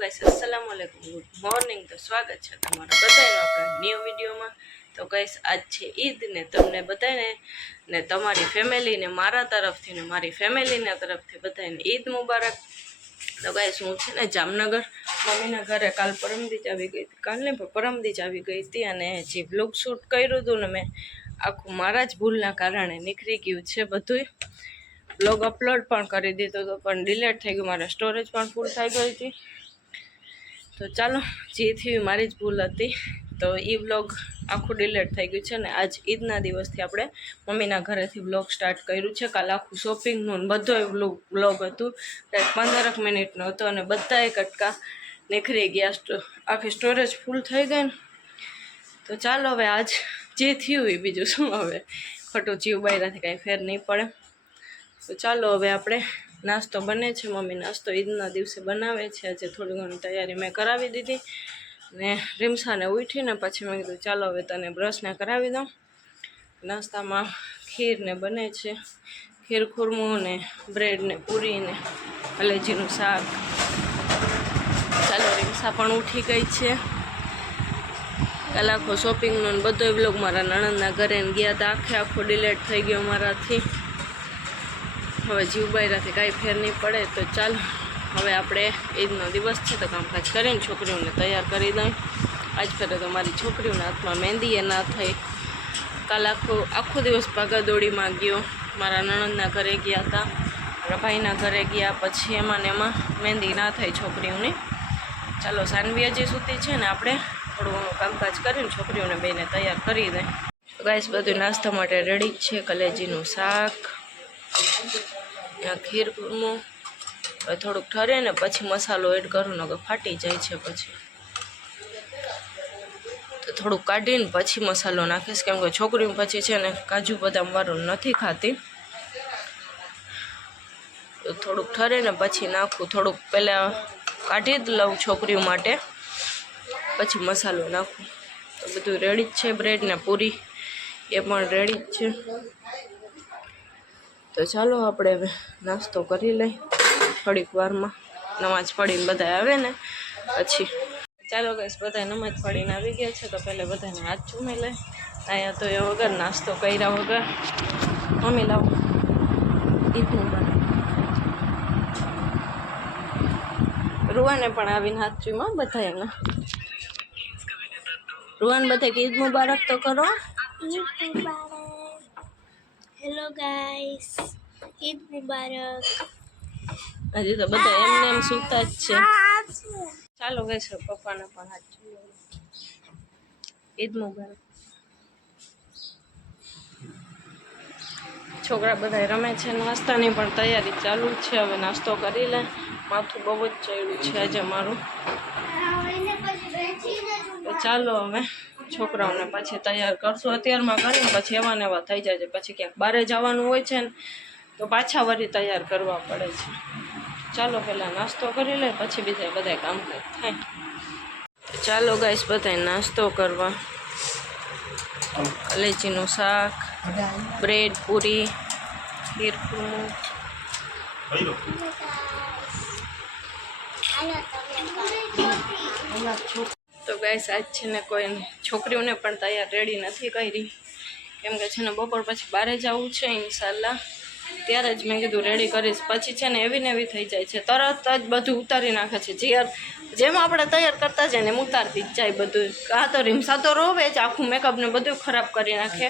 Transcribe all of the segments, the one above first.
Guys अस्सलाम वालेकुम good morning तो स्वागत है તમારા બધાનો આપણા ન્યૂ વિડિયોમાં। તો ગાઈસ આજ છે ઈદ ને તમને બધાને ને તમારી ફેમિલી ને મારા તરફથી ને મારી ફેમિલીના તરફથી બધાને ઈદ મુબારક। તો ગાઈસ હું છે ને જામનગર મમ્મીના ઘરે કાલ પરમદી જ આવી ગઈ હતી, કાલ ને પરમદી જ આવી ગઈ હતી અને જે બ્લોગ શૂટ કર્યું હતું ને મેં આખું મારા જ ભૂલના કારણે નીકળી ગયું છે બધુંય। બ્લોગ અપલોડ પણ કરી દીધો તો પણ ડિલીટ થઈ ગયું, મારા સ્ટોરેજ પણ ફૂલ થઈ ગઈ હતી। તો ચાલો જે થયું મારી જ ભૂલ હતી, તો એ બ્લોગ આખું ડિલીટ થઈ ગયું છે ને આજ ઈદના દિવસથી આપણે મમ્મીના ઘરેથી બ્લોગ સ્ટાર્ટ કર્યું છે। કાલ આખું શોપિંગનું બધો બ્લોગ હતું, કંઈક 15 મિનિટનો હતો અને બધાએ કટકા નીકળી ગયા, આખી સ્ટોરેજ ફૂલ થઈ ગઈ ને। તો ચાલો હવે આજ જે થયું એ બીજું શું, હવે ખોટું જીવ બહારથી કાંઈ ફેર નહીં પડે। તો ચાલો હવે આપણે નાસ્તો બને છે, મમ્મી નાસ્તો ઈદના દિવસે બનાવે છે। આજે થોડી ઘણી તૈયારી મેં કરાવી દીધી ને રીમસાને ઉઠીને પછી મેં કીધું ચાલો હવે તને બ્રશને કરાવી દઉં। નાસ્તામાં ખીર ને બને છે, ખીર ખુરમું ને બ્રેડ ને પૂરી ને કલેજીનું શાક। ચાલો રીમસા પણ ઉઠી ગઈ છે। કાલ આખો શોપિંગનો બધો બ્લોગ મારા નણંદના ઘરે ગયા હતા, આખો ડિલેટ થઈ ગયો મારાથી। હવે જીવ બહારથી કાંઈ ફેર નહીં પડે। તો ચાલો હવે આપણે ઈદનો દિવસ છે તો કામકાજ કરીને છોકરીઓને તૈયાર કરી દઉં। આજ ફેરે તો મારી છોકરીઓના હાથમાં મહેંદી એ ના થઈ, કાલ આખો દિવસ ભાગાદોડીમાં ગયો। મારા નણંદના ઘરે ગયા હતા, મારા ભાઈના ઘરે ગયા, પછી એમાં ને એમાં મહેંદી ના થઈ છોકરીઓની। ચાલો સાનવી હજી સૂતી છે ને આપણે થોડું ઘણું કામકાજ કરીને છોકરીઓને બેને તૈયાર કરી દઈએ। ગાઈસ બધું નાસ્તા માટે રેડી જ છે, કલેજીનું શાક, ખીર ખુરમું, થોડુંક ઠરે ને પછી મસાલો એડ કરું ને ફાટી જાય છે, પછી તો થોડુંક કાઢીને પછી મસાલો નાખીશ, કેમ કે છોકરીઓ પછી છે ને કાજુ બદામ વાળું નથી ખાતી। તો થોડુંક ઠરે ને પછી નાખું, થોડુંક પહેલાં કાઢી જ લઉં છોકરીઓ માટે, પછી મસાલો નાખું। તો બધું રેડી જ છે, બ્રેડ ને પૂરી એ પણ રેડી જ છે। તો ચાલો આપણે હવે નાસ્તો કરી લઈ થોડીક વારમાં, નમાજ પડીને બધા આવે ને પછી। ચાલો ગાઈસ બધા નમાજ પડીને આવી ગયા છે તો પહેલાં બધાને હાથ ચૂમી લે। અહીંયા તો એ વગર નાસ્તો કર્યા વગર મમ્મી લાવો ઈદનું બને। રૂવાને પણ આવીને હાથ ચૂમા બધા એના। રૂવાન બધા ઈદ મુબારક તો કરો। હેલો ગાઈસ, ઈદ મુબારક। હજી તો બધા એમને એમ સૂતા જ છે। ચાલો ગાઈસ પપ્પાને પણ હાથ ચૂમી ઈદ મુબારક। છોકરા બધા રમે છે, નાસ્તાની પણ તૈયારી ચાલુ જ છે। હવે નાસ્તો કરી લે, માથું બહુ જ ચડ્યું છે આજે મારું। તો ચાલો હવે છોકરાઓને પછી તૈયાર કરશું, અત્યારમાં કરીને પછી એવા ને એવા થઈ જાય છે, પછી ક્યાંક બહાર જવાનું હોય છે ને તો પાછા વળી તૈયાર કરવા પડે છે। ચાલો પહેલાં નાસ્તો કરી લે પછી બીજા બધા કામકાજ થાય। ચાલો ગાઈસ બધાય નાસ્તો કરવા, કલેજીનું શાક, બ્રેડ પૂરી, ખીર ખુરમું। તો ગાઈસ આજ છે ને કોઈ છોકરીઓને પણ તૈયાર રેડી નથી કરી, કેમ કે છે ને બપોર પછી બહાર જવું છે ઇન્શાલ્લાહ, ત્યારે જ મેં કીધું રેડી કરીશ। પછી છે ને એવી ને એવી થઈ જાય છે, તરત જ બધું ઉતારી નાખે છે, જેમ આપણે તૈયાર કરતા જાય ને એમ ઉતારતી જ જાય બધું। આ તો રીમસા તો રોવે જ, આખું મેકઅપ ને બધું ખરાબ કરી નાખે।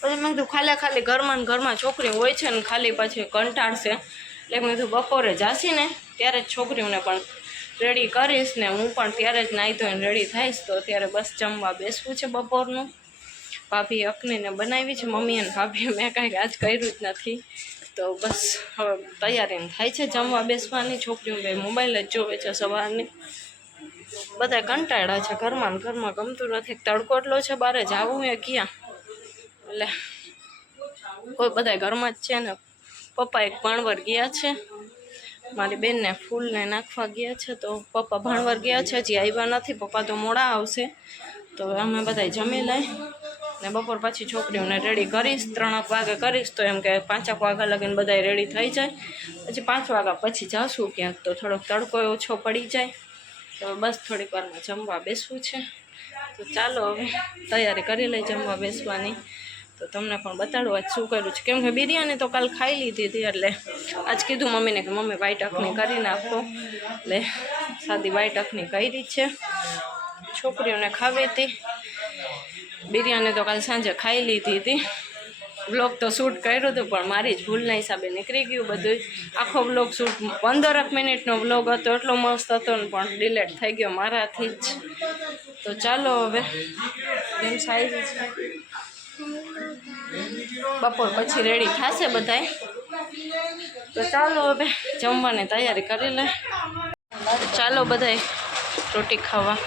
પછી મેં કીધું ખાલી ઘરમાં ને ઘરમાં છોકરી હોય છે ને ખાલી પછી કંટાળશે, એટલે મેં કીધું બપોરે જાશી ને ત્યારે જ છોકરીઓને પણ રેડી કરીશ ને હું પણ ત્યારે જ નાહી ધોઈને રેડી થઈશ। તો અત્યારે બસ જમવા બેસવું છે બપોરનું। ભાભી અકનીને બનાવી છે, મમ્મી અને ભાભી મેં કાંઈક આજ કર્યું જ નથી। તો બસ હવે તૈયારી થાય છે જમવા બેસવાની। છોકરીઓ બે મોબાઈલ જ જોવે છે સવારની, બધા કંટાળ્યા છે, ઘરમાં ને ઘરમાં ગમતું નથી, તડકો એટલો છે, બહાર જવું એ ક્યાં, એટલે કોઈ બધા ઘરમાં જ છે ને। પપ્પા એક ભણવર ગયા છે, મારી બેનને ફૂલને નાખવા ગયા છે, તો પપ્પા ભણવર ગયા છે, હજી આવ્યા નથી, પપ્પા તો મોડા આવશે। તો અમે બધા જમી લઈ ને બપોર પછી છોકરીઓને રેડી કરીશ, 3 વાગે કરીશ, તો એમ કે 5 વાગ્યા લગીને બધા રેડી થઈ જાય, પછી 5 વાગ્યા પછી જાશું ક્યાંક, તો થોડોક તડકો ઓછો પડી જાય તો બસ થોડીક વારમાં જમવા બેસવું છે. તો ચાલો હવે તૈયારી કરી લઈ જમવા બેસવાની. તો તમને પણ બતાડું આજ શું કર્યું છે. કેમ કે બિરયાની તો કાલ ખાઈ લીધી હતી, એટલે આજ કીધું મમ્મીને કે મમ્મી વાઈટ અખની કરી નાખો. એટલે સાદી વાઈટ અખની કરી છે. છોકરીઓને ખાવી હતી. બિરયાની તો કાલ સાંજે ખાઈ લીધી હતી. વ્લોગ તો શૂટ કર્યું હતું, પણ મારી જ ભૂલના હિસાબે નીકળી ગયું બધું. આખો વ્લોગ શૂટ 15 મિનિટનો વ્લોગ હતો, એટલો મસ્ત હતો ને, પણ ડિલેટ થઈ ગયો મારાથી જ. તો ચાલો હવે કેમ સાઈઝ છે, બપોર પછી રેડી થશે બધાય. તો ચાલો હવે જમવાની તૈયારી કરી લે. ચાલો બધાય રોટી ખાવા.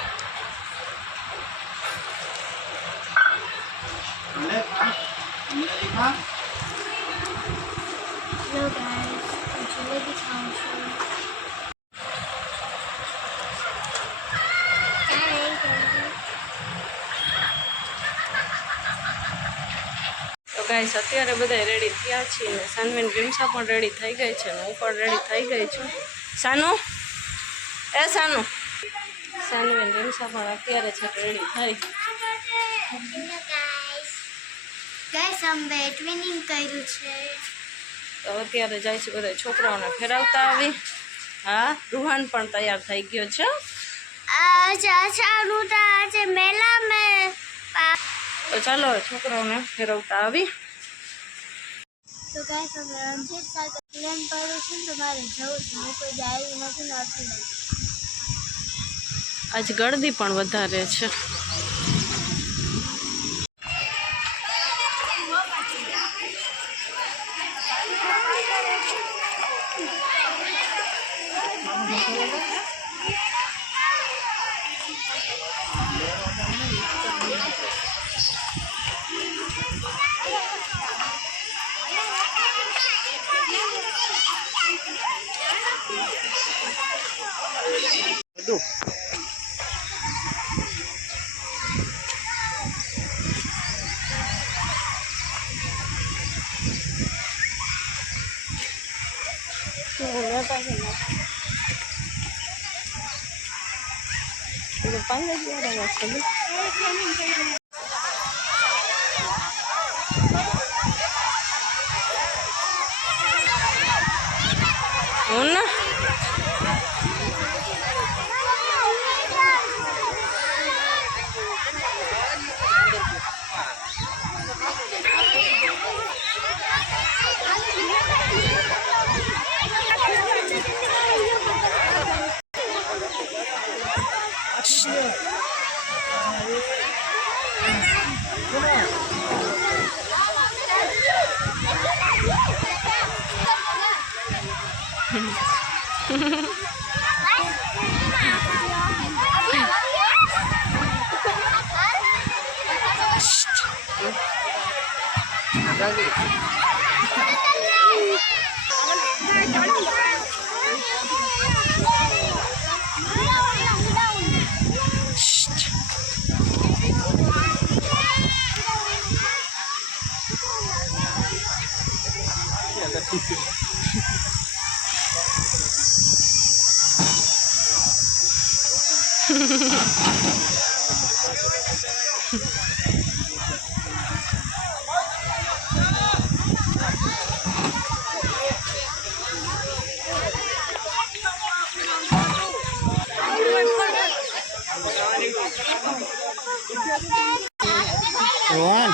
હેલો ગાઈસ, હું જલેબી ખાઉં છું. તો ગાઈસ અત્યારે બધા રેડી થયા છીએ ને સાનવીન રીમસા પણ રેડી થઈ ગઈ છે ને હું પણ રેડી થઈ ગઈ છું. સાનુ એ સાનુ સાનવીન રીમસા પણ અત્યારે છે રેડી થઈ. ગાઈસ અમે ટ્વિનિંગ કર્યું છે. તો અત્યારે જાય છે બધા છોકરાઓને ફેરવતા આવી. હા, રૂહાન પણ તૈયાર થઈ ગયો છે. તો ચાલો છોકરાઓને ફેરવતા આવી. તો ગાઈસ અમે રણજીત સાગર પ્લેન કર્યું છે, તો મારે જવું છે. હું કોઈ આવી નથી ને હતી. આજ ગળદી પણ વધારે છે. રોહન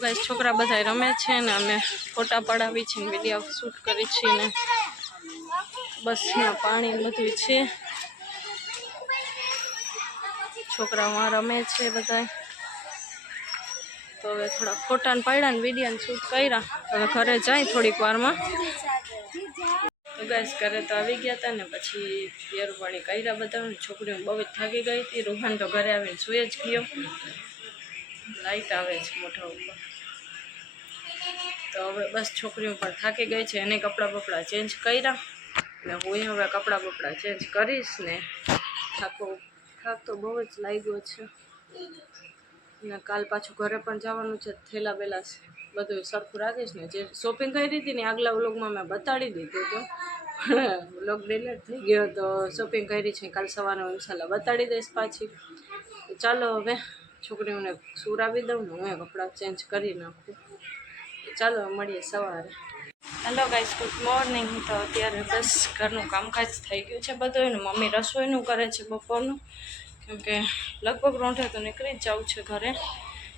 ગાઈસ છોકરા બધા રમે છે ને અમે ફોટા પડાવી છે ને વિડીયો શૂટ કરી છે ને બસ ના પાણી બધું છે. છોકરાઓ રમે છે બધા. તો હવે થોડા ફોટા ને પાડ્યા ને વિડીયો ને શૂટ કર્યા. હવે ઘરે જાય થોડીક વારમાં. તો ગાઈસ ઘરે તો આવી ગયા હતા ને પછી પિયર પાણી કર્યા બધા. છોકરીઓ બહુ જ થાકી ગઈ હતી. રૂહાન તો ઘરે આવીને સુઈ જ ગયો. લાઈટ આવે છે મોઢા ઉપર. તો હવે બસ છોકરીઓ પણ થાકી ગઈ છે. એને કપડાં બપડા ચેન્જ કર્યા. એટલે હું હવે કપડાં બપડા ચેન્જ કરીશ ને થાક તો બહુ જ લાગ્યો છે ને કાલ પાછું ઘરે પણ જવાનું છે થેલા બેલા બધું સરખું રાખીશ ને જે શોપિંગ કરી હતી ને આગલા વ્લોગમાં મેં બતાડી દીધું હતું પણ વ્લોગ ડિલીટ થઈ ગયો તો શોપિંગ કરી છે કાલ સવારે હું ઇન્શાલ્લાહ બતાડી દઈશ પાછી. તો ચાલો હવે છોકરીઓને સુરાવી દઉં ને હું કપડાં ચેન્જ કરી નાખું. ચાલો મળીએ સવારે. Hello guys, good morning. તો અત્યારે બસ ઘરનું કામકાજ થઈ ગયું છે બધું ને મમ્મી રસોઈનું કરે છે બપોરનું, કેમકે લગભગ રોંઢે તો નીકળી જ જવું છે ઘરે.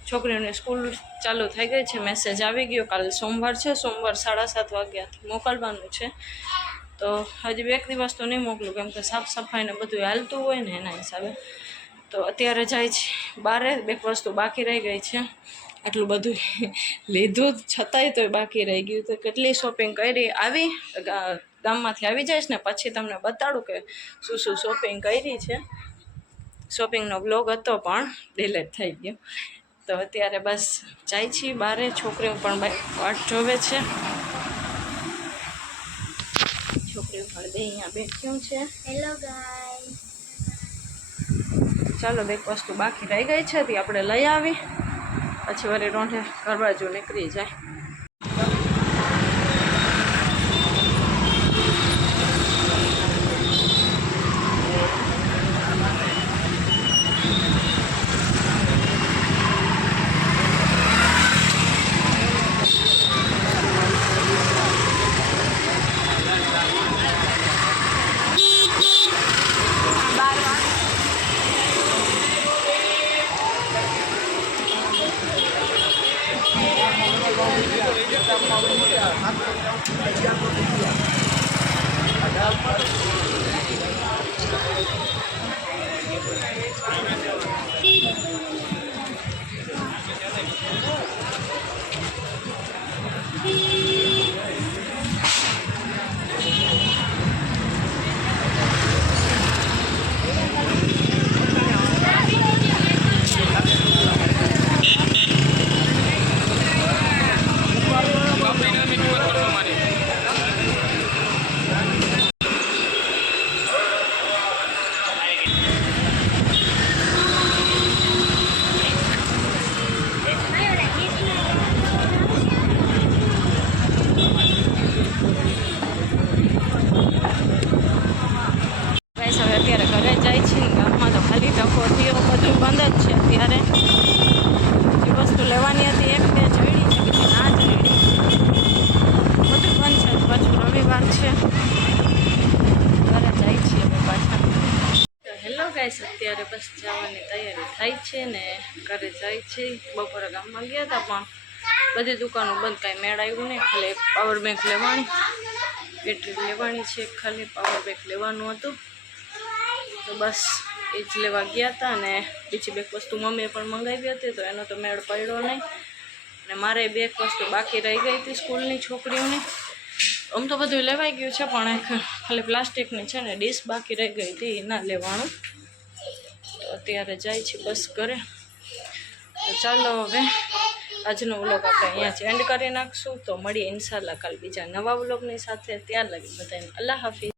છોકરીઓની સ્કૂલ ચાલુ થઈ ગઈ છે, મેસેજ આવી ગયો કાલે સોમવાર છે, સોમવાર 7:30 વાગ્યાથી મોકલવાનું છે. તો હજી 2 દિવસ તો નહીં મોકલું કેમ કે સાફ સફાઈને બધું હાલતું હોય ને એના હિસાબે. તો અત્યારે જાય છે બારે, 2 વસ્તુ બાકી રહી ગઈ છે. આટલું બધું લીધું છતાંય તોય બાકી રહી ગયું. તો કેટલી શોપિંગ કરી આવી ગામમાંથી આવી જઈશ ને પછી તમને બતાડું કે શું શું શોપિંગ કરી છે. શોપિંગનો બ્લોગ હતો પણ ડિલીટ થઈ ગયો. તો અત્યારે બસ જાય છીએ બારે, છોકરીઓ પણ વાટ જોવે છે. છોકરીઓ પણ બે અહીંયા બેઠ્યું છે. હેલો ગાઈસ, ચાલો 2 વસ્તુ બાકી રહી ગઈ છે તે આપણે લઈ આવી પછી વળી રોંઢે ઘર બાજુ નીકળી જાય. અત્યારે ઘરે જાય છે. ગામમાં તો ખાલી ટકોરીઓ બધું બંધ જ છે અત્યારે. જે વસ્તુ લેવાની હતી 1-2 જોઈ છે, બીજી ના જોઈ. બધું બંધ છે, પાછું રવિવાર છે. ઘરે જાય છે હવે પાછા. તો હેલો ગાઈસ, અત્યારે બસ જવાની તૈયારી થાય છે ને ઘરે જાય છે. બપોરે ગામમાં ગયા હતા પણ બધી દુકાનો બંધ, કાંઈ મેળ આવ્યું નહીં. ખાલી એક પાવર બેંક લેવાની, બેટરી લેવાની છે, ખાલી પાવર બેંક લેવાનું હતું. તો બસ એ જ લેવા ગયા હતા. અને બીજી 2 વસ્તુ મમ્મીએ પણ મંગાવી હતી તો એનો તો મેળ પડ્યો નહીં. અને મારે 2 વસ્તુ બાકી રહી ગઈ હતી સ્કૂલની છોકરીઓની. આમ તો બધું લેવાઈ ગયું છે પણ ખાલી પ્લાસ્ટિકની છે ને ડીશ બાકી રહી ગઈ હતી, એના લેવાનું. તો અત્યારે જાય છે બસ ઘરે. તો ચાલો હવે આજનો વ્લોગ આપણે અહીંયાથી એન્ડ કરી નાખશું. તો મળીએ ઇન્શાલ્લાહ કાલ બીજા નવા વ્લોગની સાથે. ત્યાં લગી બધાને અલ્લાહ હાફિઝ.